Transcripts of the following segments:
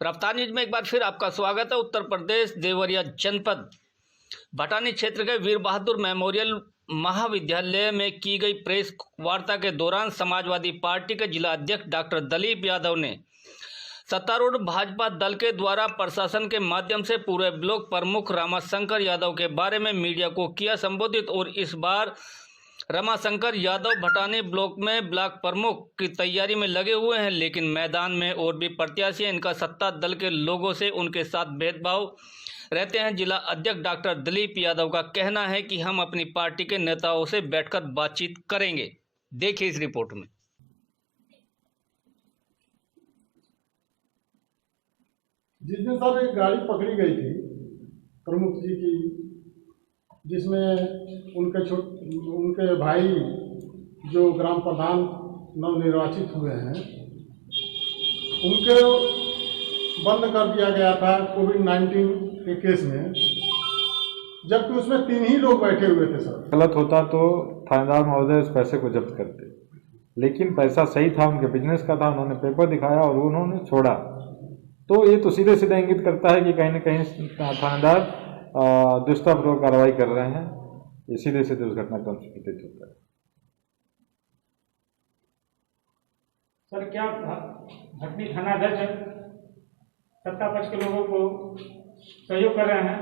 रफ्तार न्यूज में एक बार फिर आपका स्वागत है। उत्तर प्रदेश देवरिया जनपद भटानी क्षेत्र के वीर बहादुर मेमोरियल महाविद्यालय में की गई प्रेस वार्ता के दौरान समाजवादी पार्टी के जिला अध्यक्ष डॉक्टर दलीप यादव ने सत्तारूढ़ भाजपा दल के द्वारा प्रशासन के माध्यम से पूरे ब्लॉक प्रमुख रमाशंकर यादव के बारे में मीडिया को किया संबोधित। और इस बार रमाशंकर यादव भटानी ब्लॉक में ब्लॉक प्रमुख की तैयारी में लगे हुए हैं, लेकिन मैदान में और भी प्रत्याशी हैं। इनका सत्ता दल के लोगों से उनके साथ भेदभाव रहते हैं। जिला अध्यक्ष डॉक्टर दलीप यादव का कहना है कि हम अपनी पार्टी के नेताओं से बैठकर बातचीत करेंगे। देखिए इस रिपोर्ट में। जिस दिन सर एक गाड़ी पकड़ी गई थी प्रमुख जी की, जिसमें उनके भाई जो ग्राम प्रधान नवनिर्वाचित हुए हैं उनके बंद कर दिया गया था कोविड-19 के केस में, जबकि उसमें 3 ही लोग बैठे हुए थे। सर गलत होता तो थानेदार महोदय उस पैसे को जब्त करते, लेकिन पैसा सही था, उनके बिजनेस का था, उन्होंने पेपर दिखाया और उन्होंने छोड़ा। तो ये तो सीधे सीधे इंगित करता है कि कहीं न कहीं थानेदार दुष्टापूर्वक कार्रवाई कर रहे हैं। ये सीधे सीधे उस घटनाक्रम से प्रतीत होता है। सर, क्या भटनी थाना अध्यक्ष सत्ता पक्ष के लोगों को सहयोग कर रहे हैं?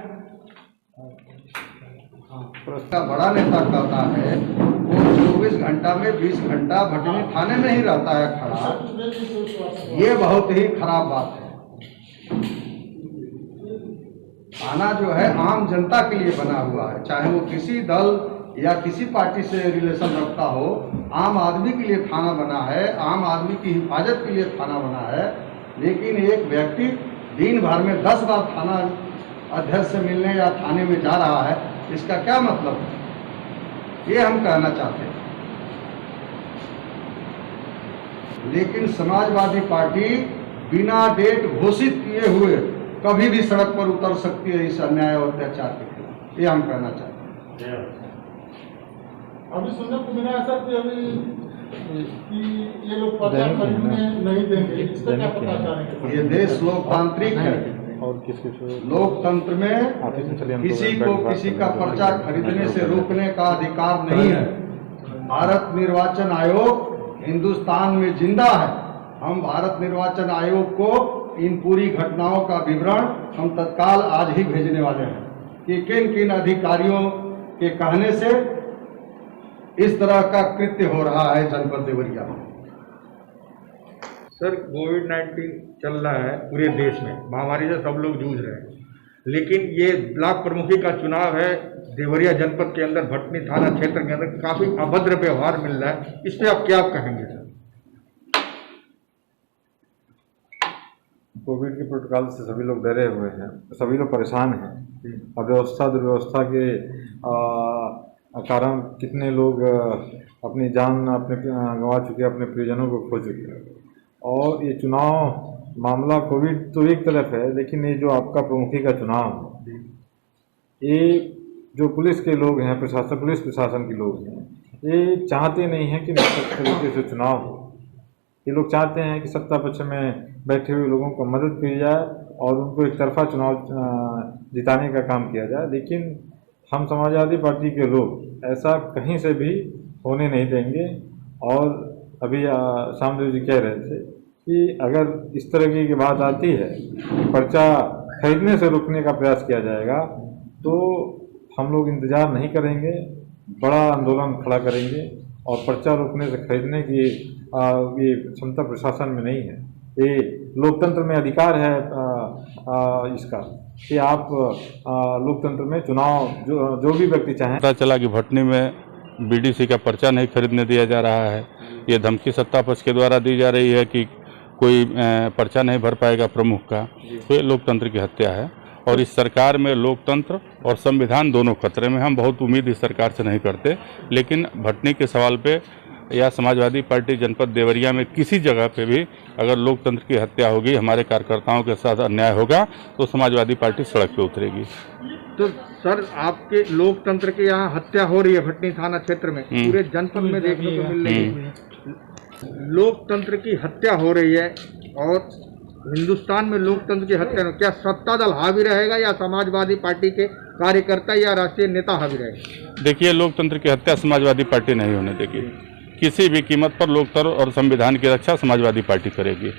उसका बड़ा नेता कहता है वो 24 घंटा में 20 घंटा भटनी थाने में ही रहता है खड़ा। ये बहुत ही खराब बात है। थाना जो है आम जनता के लिए बना हुआ है, चाहे वो किसी दल या किसी पार्टी से रिलेशन रखता हो। आम आदमी के लिए थाना बना है, आम आदमी की हिफाजत के लिए थाना बना है। लेकिन एक व्यक्ति दिन भर में 10 बार थाना अध्यक्ष से मिलने या थाने में जा रहा है, इसका क्या मतलब है? ये हम कहना चाहते हैं। लेकिन समाजवादी पार्टी बिना डेट घोषित किए हुए कभी भी सड़क पर उतर सकती है इस अन्याय और अत्याचार के खिलाफ। ये हम कहना चाहते हैं। अभी सुनने को मिला है सर कि अभी कि ये लोग पर्चा खरीदने नहीं देंगे, इसका क्या पता चलेगा? ये देश लोकतांत्रिक है और किसी लोकतंत्र में किसी को किसी का पर्चा खरीदने से रोकने का अधिकार नहीं है। भारत निर्वाचन आयोग हिंदुस्तान में जिंदा है। हम भारत निर्वाचन आयोग को इन पूरी घटनाओं का विवरण हम तत्काल आज ही भेजने वाले हैं कि किन किन अधिकारियों के कहने से इस तरह का कृत्य हो रहा है जनपद देवरिया में। सर, कोविड-19 चल रहा है पूरे देश में, महामारी से सब लोग जूझ रहे हैं, लेकिन ये ब्लॉक प्रमुखी का चुनाव है देवरिया जनपद के अंदर, भटनी थाना क्षेत्र के अंदर काफ़ी अभद्र व्यवहार मिल रहा है। इस पर आप क्या कहेंगे सर? कोविड के प्रोटोकॉल से सभी लोग डरे हुए हैं, सभी लोग परेशान हैं। अव्यवस्था दुर्व्यवस्था के कारण कितने लोग अपनी जान अपने गंवा चुके, अपने प्रियजनों को खो चुके हैं। और ये चुनाव मामला कोविड तो एक तरफ है, लेकिन ये जो आपका प्रमुखी का चुनाव, ये जो पुलिस के लोग हैं, पुलिस प्रशासन के लोग हैं, ये चाहते नहीं हैं कि निष्पक्ष तरीके से चुनाव हो। ये लोग चाहते हैं कि सत्ता पक्ष में बैठे हुए लोगों को मदद की जाए और उनको एक तरफा चुनाव जिताने का काम किया जाए। लेकिन हम समाजवादी पार्टी के लोग ऐसा कहीं से भी होने नहीं देंगे। और अभी शामदेव जी कह रहे थे कि अगर इस तरह की बात आती है कि पर्चा खरीदने से रोकने का प्रयास किया जाएगा, तो हम लोग इंतज़ार नहीं करेंगे, बड़ा आंदोलन खड़ा करेंगे। और पर्चा रोकने से खरीदने की ये क्षमता प्रशासन में नहीं है। ये लोकतंत्र में अधिकार है इसका कि आप लोकतंत्र में चुनाव जो भी व्यक्ति चाहें। पता चला कि भटनी में बीडीसी का पर्चा नहीं खरीदने दिया जा रहा है। ये धमकी सत्ता पक्ष के द्वारा दी जा रही है कि कोई पर्चा नहीं भर पाएगा प्रमुख का। तो ये लोकतंत्र की हत्या है और इस सरकार में लोकतंत्र और संविधान दोनों खतरे में। हम बहुत उम्मीद इस सरकार से नहीं करते, लेकिन भटनी के सवाल पे या समाजवादी पार्टी जनपद देवरिया में किसी जगह पे भी अगर लोकतंत्र की हत्या होगी, हमारे कार्यकर्ताओं के साथ अन्याय होगा, तो समाजवादी पार्टी सड़क पे उतरेगी। तो सर, आपके लोकतंत्र की यहाँ हत्या हो रही है भटनी थाना क्षेत्र में, पूरे जनपद में देखने को मिल रही है। लोकतंत्र की हत्या हो रही है और हिंदुस्तान में लोकतंत्र की हत्या में क्या सत्ता दल हावी रहेगा या समाजवादी पार्टी के कार्यकर्ता या राष्ट्रीय नेता हावी रहेगा? देखिए, लोकतंत्र की हत्या समाजवादी पार्टी नहीं होने देगी। किसी भी कीमत पर लोकतंत्र और संविधान की रक्षा समाजवादी पार्टी करेगी।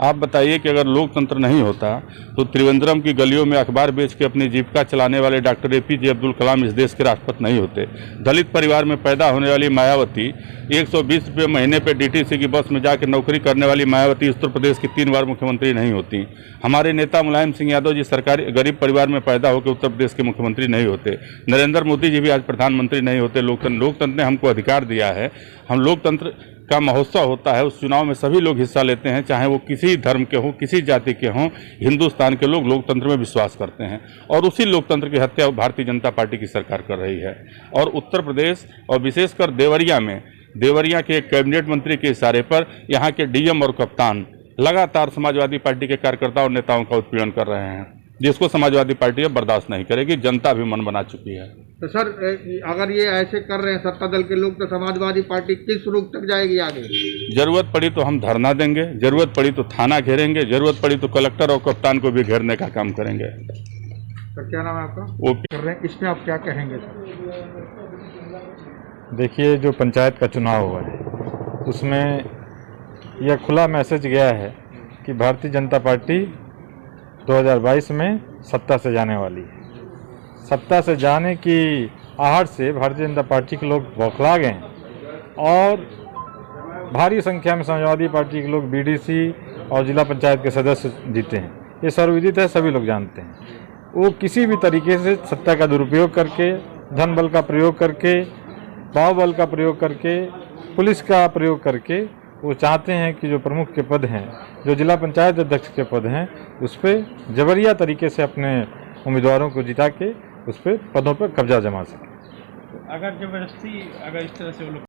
आप बताइए कि अगर लोकतंत्र नहीं होता तो त्रिवेंद्रम की गलियों में अखबार बेच के अपनी जीविका चलाने वाले डॉक्टर APJ अब्दुल कलाम इस देश के राष्ट्रपति नहीं होते। दलित परिवार में पैदा होने वाली मायावती, 120 रुपये महीने पे DTC की बस में जाकर नौकरी करने वाली मायावती उत्तर प्रदेश की 3 बार मुख्यमंत्री नहीं होती। हमारे नेता मुलायम सिंह यादव जी सरकारी गरीब परिवार में पैदा होकर उत्तर प्रदेश के मुख्यमंत्री नहीं होते। नरेंद्र मोदी जी भी आज प्रधानमंत्री नहीं होते। लोकतंत्र ने हमको अधिकार दिया है। हम लोकतंत्र का महोत्सव होता है, उस चुनाव में सभी लोग हिस्सा लेते हैं, चाहे वो किसी धर्म के हों, किसी जाति के हों। हिंदुस्तान के लोग लोकतंत्र में विश्वास करते हैं और उसी लोकतंत्र की हत्या भारतीय जनता पार्टी की सरकार कर रही है। और उत्तर प्रदेश और विशेषकर देवरिया के एक कैबिनेट मंत्री के इशारे पर यहाँ के DM और कप्तान लगातार समाजवादी पार्टी के कार्यकर्ताओं और नेताओं का उत्पीड़न कर रहे हैं, जिसको समाजवादी पार्टी अब बर्दाश्त नहीं करेगी। जनता भी मन बना चुकी है। तो सर, अगर ये ऐसे कर रहे हैं सत्ता दल के लोग, तो समाजवादी पार्टी किस रुख तक जाएगी आगे? जरूरत पड़ी तो हम धरना देंगे, जरूरत पड़ी तो थाना घेरेंगे, जरूरत पड़ी तो कलेक्टर और कप्तान को भी घेरने का काम करेंगे। सर, क्या नाम है आपका? ओके। कर रहे हैं, इसमें आप क्या कहेंगे सर? देखिए, जो पंचायत का चुनाव हुआ है उसमें यह खुला मैसेज गया है कि भारतीय जनता पार्टी 2022 में सत्ता से जाने वाली है। सत्ता से जाने की आहट से भारतीय जनता पार्टी के लोग बौखला गए हैं और भारी संख्या में समाजवादी पार्टी के लोग BDC और जिला पंचायत के सदस्य जीते हैं। ये सर्वविदित है, सभी लोग जानते हैं। वो किसी भी तरीके से सत्ता का दुरुपयोग करके, धन बल का प्रयोग करके, पाव बल का प्रयोग करके, पुलिस का प्रयोग करके वो चाहते हैं कि जो प्रमुख के पद हैं, जो जिला पंचायत अध्यक्ष के पद हैं, उस पर जबरिया तरीके से अपने उम्मीदवारों को जिता के उस पर पदों पर कब्जा जमा सके। अगर जबरदस्ती अगर इस तरह से वो लोग